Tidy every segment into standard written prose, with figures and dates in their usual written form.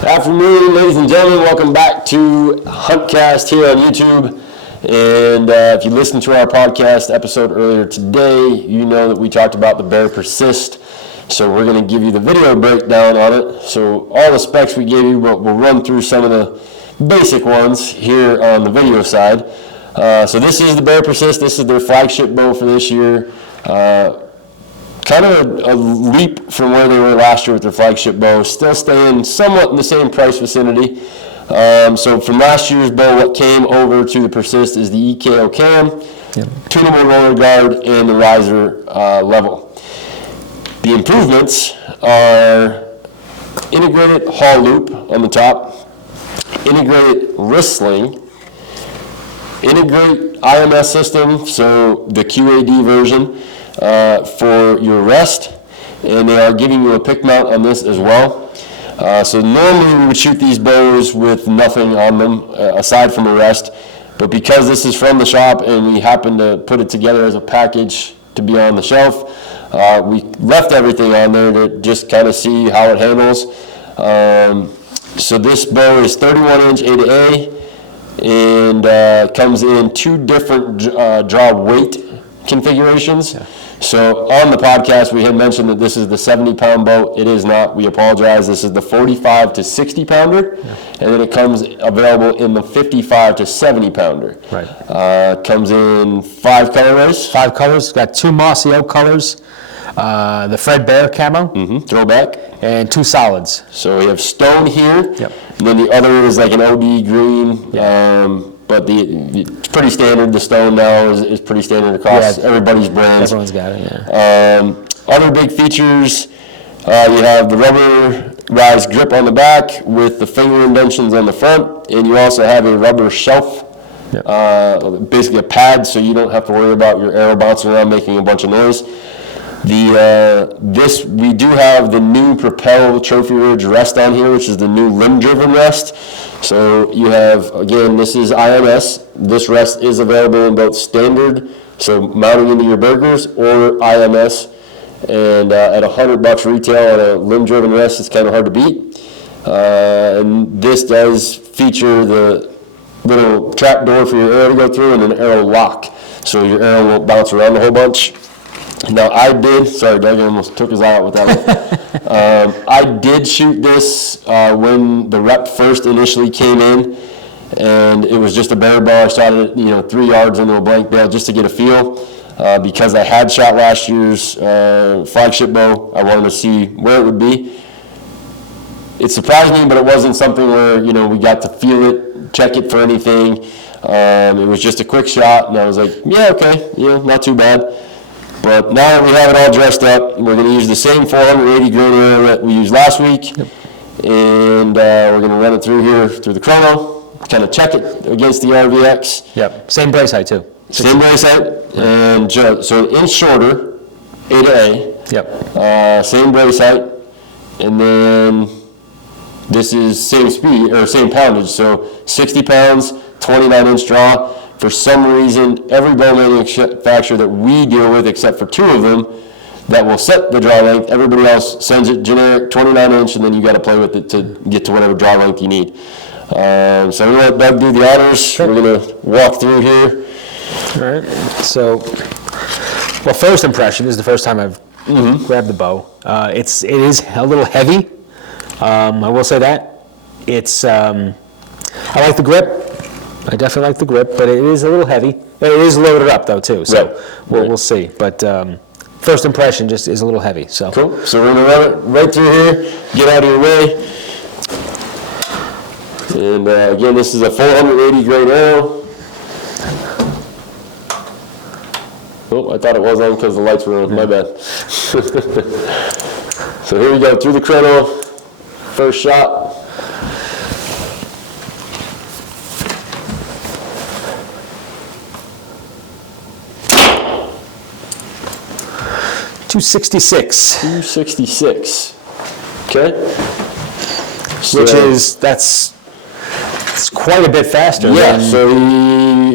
Afternoon, ladies and gentlemen. Welcome back to Huntcast here on YouTube. And if you listened to our podcast episode earlier today, you know that we talked about the Bear Persist. So we're going to give you the video breakdown on it. So all the specs we gave you, we'll run through some of the basic ones here on the video side. So this is the Bear Persist. This is their flagship bow for this year. Kind of a leap from where they were last year with their flagship bow. Still staying somewhat in the same price vicinity. So from last year's bow, what came over to the Persist is the EKO cam, tunable roller guard, and the riser level. The improvements are integrated haul loop on the top, integrated wrist sling, integrate IMS system, so the QAD version for your rest, and they are giving you a pick mount on this as well. So normally we would shoot these bows with nothing on them aside from a rest, but because this is from the shop and we happen to put it together as a package to be on the shelf, we left everything on there to just kind of see how it handles. So this bow is 31-inch A to A, and comes in two different draw weight configurations. So on the podcast, we had mentioned that this is the 70-pound bow. It is not. We apologize. This is the 45 to 60 pounder, and then it comes available in the 55 to 70 pounder. Right. Comes in 5 colorways. 5 colors. Got 2 mossy oak colors. The Fred Bear camo. Throwback. And 2 solids. So we have stone here. And then the other is like an OD green. But it's pretty standard. The stone now is pretty standard across everybody's brands. Everyone's got it, Other big features, you have the rubberized grip on the back with the finger indentions on the front, and you also have a rubber shelf, basically a pad, so you don't have to worry about your arrow bouncing around making a bunch of noise. We do have the new Propel Trophy Ridge rest on here, which is the new limb-driven rest. So you have, again, this is IMS. This rest is available in both standard, so mounting into your burgers, or IMS. And at $100 retail on a limb-driven rest, it's kind of hard to beat. And this does feature the little trap door for your arrow to go through and an arrow lock, so your arrow won't bounce around a whole bunch. Now sorry Doug, I almost took his eye out with that one. I did shoot this when the rep first initially came in, and it was just a bear bow. I shot it 3 yards into a blank bale just to get a feel. Because I had shot last year's flagship bow, I wanted to see where it would be. It surprised me, but it wasn't something where we got to feel it, check it for anything. It was just a quick shot, and I was like, yeah, okay, not too bad. But now that we have it all dressed up, we're going to use the same 480 grain arrow that we used last week, and we're going to run it through the chrono, kind of check it against the RVX. Same brace height too. Same brace height, and so an inch shorter, A to A. Same brace height, and then this is same speed or same poundage. So 60 pounds, 29-inch draw. For some reason, every bow manufacturer that we deal with, except for 2 of them, that will set the draw length, everybody else sends it generic 29-inch, and then you got to play with it to get to whatever draw length you need. So I'm going to let Doug do the honors. Sure. We're going to walk through here. All right. So, first impression, this is the first time I've grabbed the bow. It is a little heavy. I will say that. I like the grip. I definitely like the grip, but it is a little heavy. It is loaded up though too, so we'll see. But first impression just is a little heavy. So cool. So we're gonna run it right through here. Get out of your way. And again, this is a 480 grain arrow. Oh, I thought it was on because the lights were on. My bad. So here we go through the chrono. First shot. 266. 266. Okay. So that's quite a bit faster. Yeah. So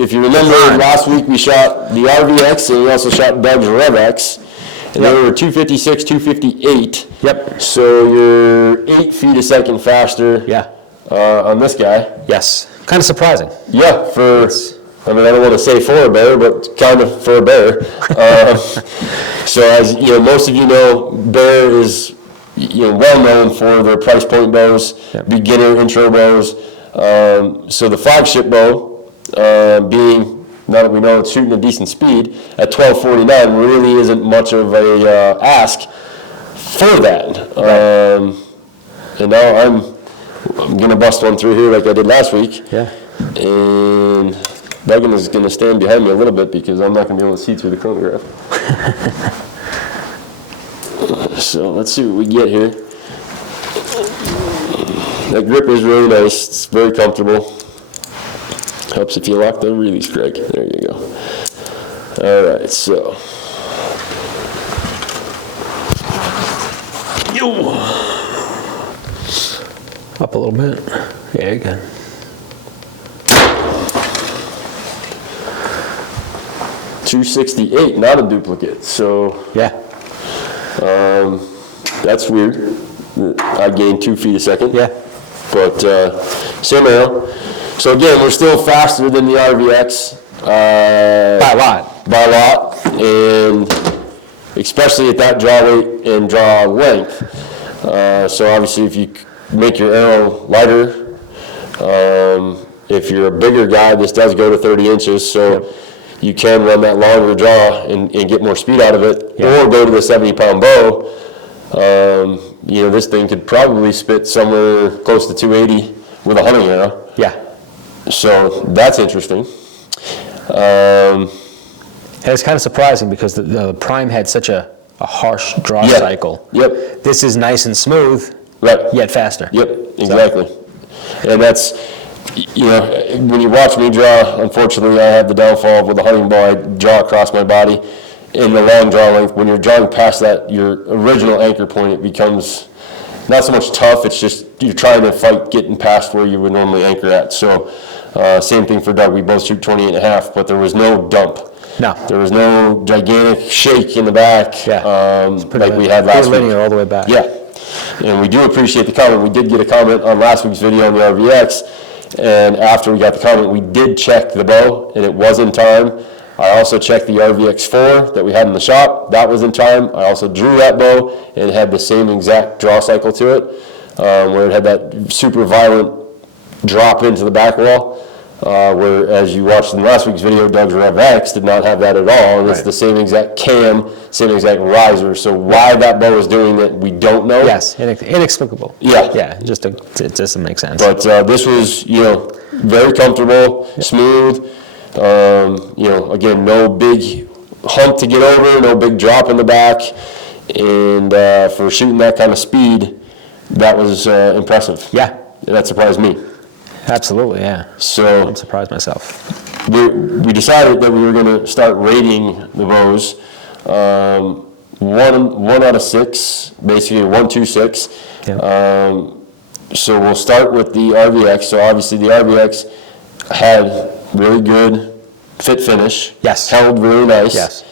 if you remember, last week we shot the RVX and we also shot Doug's RevX. And they were 256, 258. Yep. So you're 8 feet a second faster. Yeah. On this guy. Yes. Kind of surprising. Yeah, I mean, I don't want to say for a bear, but kind of for a bear. So as you know, most of you know, Bear is well known for their price point bows, beginner intro bows. So the flagship bow, being, now that we know it's shooting a decent speed, at 1249 really isn't much of a ask for that. And now I'm gonna bust one through here like I did last week. Yeah. And Megan is gonna stand behind me a little bit because I'm not gonna be able to see through the chronograph. So let's see what we get here. That grip is really nice. It's very comfortable. Helps if you lock the release correct. There you go. All right, so. Up a little bit. Yeah, you go. .268, not a duplicate. So Yeah. that's weird. I gained 2 feet a second. Yeah. But same arrow. So again, we're still faster than the RVX. By a lot. By a lot, and especially at that draw weight and draw length. So obviously if you make your arrow lighter, if you're a bigger guy, this does go to 30 inches, so you can run that longer draw and get more speed out of it, or go to the 70-pound bow. This thing could probably spit somewhere close to 280 with a hunting arrow. Yeah. So that's interesting. And it's kind of surprising because the Prime had such a harsh draw cycle. Yep. This is nice and smooth, Right. yet faster. Yep, exactly. And that's, when you watch me draw, unfortunately, I have the downfall with the hunting bow. I draw across my body in the long draw length. When you're drawing past that, your original anchor point, it becomes not so much tough, it's just you're trying to fight getting past where you would normally anchor at. So same thing for Doug. We both shoot 28.5, but there was no dump. No. There was no gigantic shake in the back like we had last week. Linear all the way back. Yeah. And we do appreciate the comment. We did get a comment on last week's video on the RVX, and after we got the comment, we did check the bow, and it was in time. I also checked the RVX4 that we had in the shop. That was in time. I also drew that bow, and it had the same exact draw cycle to it, where it had that super violent drop into the back wall, where, as you watched in last week's video, Doug's Rev X did not have that at all, and it's the same exact cam, same exact riser. So why that bow is doing it, we don't know. Yes, inexplicable. Yeah. Yeah, it doesn't make sense. But this was, very comfortable, smooth. Again, no big hump to get over, no big drop in the back, and for shooting that kind of speed, that was impressive. Yeah. That surprised me. Absolutely, yeah. So I'm surprised myself. we decided that we were going to start rating the bows. 1 out of 6, basically 1, 2, 6. Yeah. So we'll start with the RVX. So obviously the RVX had really good fit finish. Yes. Held really nice. Yes.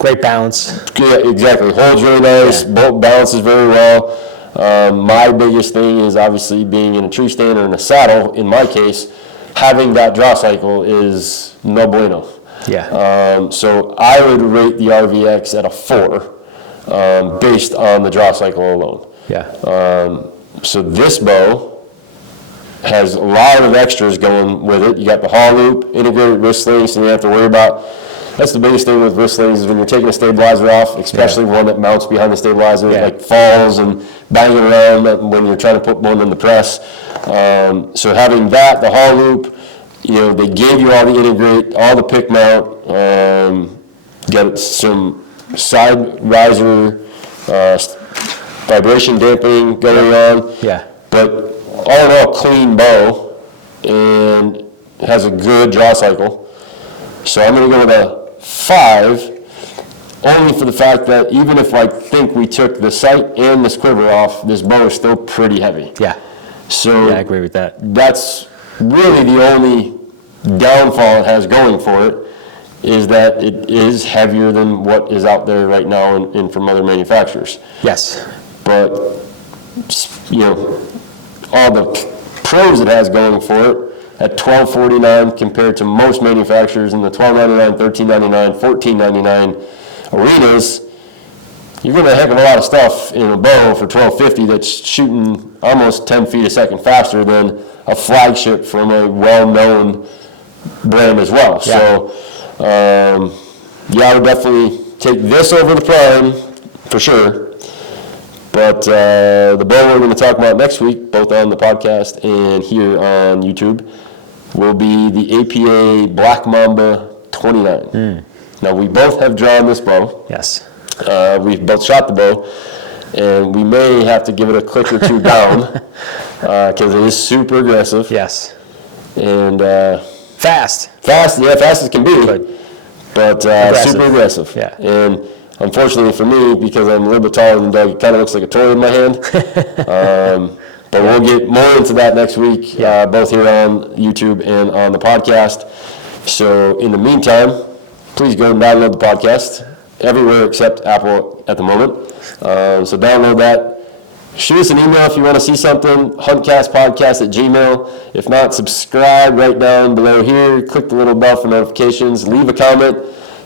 Great balance. Yeah, exactly. Holds really nice. Bolt balances very well. My biggest thing is obviously being in a tree stand or in a saddle, in my case, having that draw cycle is no bueno. Yeah. So I would rate the RVX at a 4 based on the draw cycle alone. Yeah. So this bow has a lot of extras going with it. You got the haul loop, integrated wrist slings, so you don't have to worry about. That's the biggest thing with wrist slings is when you're taking a stabilizer off, especially one that mounts behind the stabilizer, like falls and banging around when you're trying to put one in the press. So having that, the haul loop, they gave you all the integrate, all the pick mount, got some side riser, vibration damping going on. Yeah. But all in all, clean bow, and has a good draw cycle. So I'm going to go with a 5, only for the fact that even if I think we took the sight and this quiver off, this bow is still pretty heavy. Yeah. So Yeah, I agree with that. That's really the only downfall it has going for it. is that it is heavier than what is out there right now and from other manufacturers. Yes. But, you know, all the pros it has going for it at $12.49 compared to most manufacturers in the $12.99, $13.99, $14.99 arenas, you're getting a heck of a lot of stuff in a bow for $12.50 that's shooting almost 10 feet a second faster than a flagship from a well-known brand as well. Yeah. So, yeah, I would definitely take this over the Prime for sure. But the bow we're going to talk about next week, both on the podcast and here on YouTube, will be the APA Black Mamba 29. Now, we both have drawn this bow. Yes. We've both shot the bow, and we may have to give it a click or two down because it is super aggressive. Yes. And Fast. fast as can be, but super aggressive. Yeah. And unfortunately for me, because I'm a little bit taller than Doug, it kind of looks like a toy in my hand. But we'll get more into that next week, both here on YouTube and on the podcast. So in the meantime, please go and download the podcast everywhere except Apple at the moment. So download that. Shoot us an email if you want to see something, huntcastpodcast@gmail.com. If not, subscribe right down below here. Click the little bell for notifications. Leave a comment.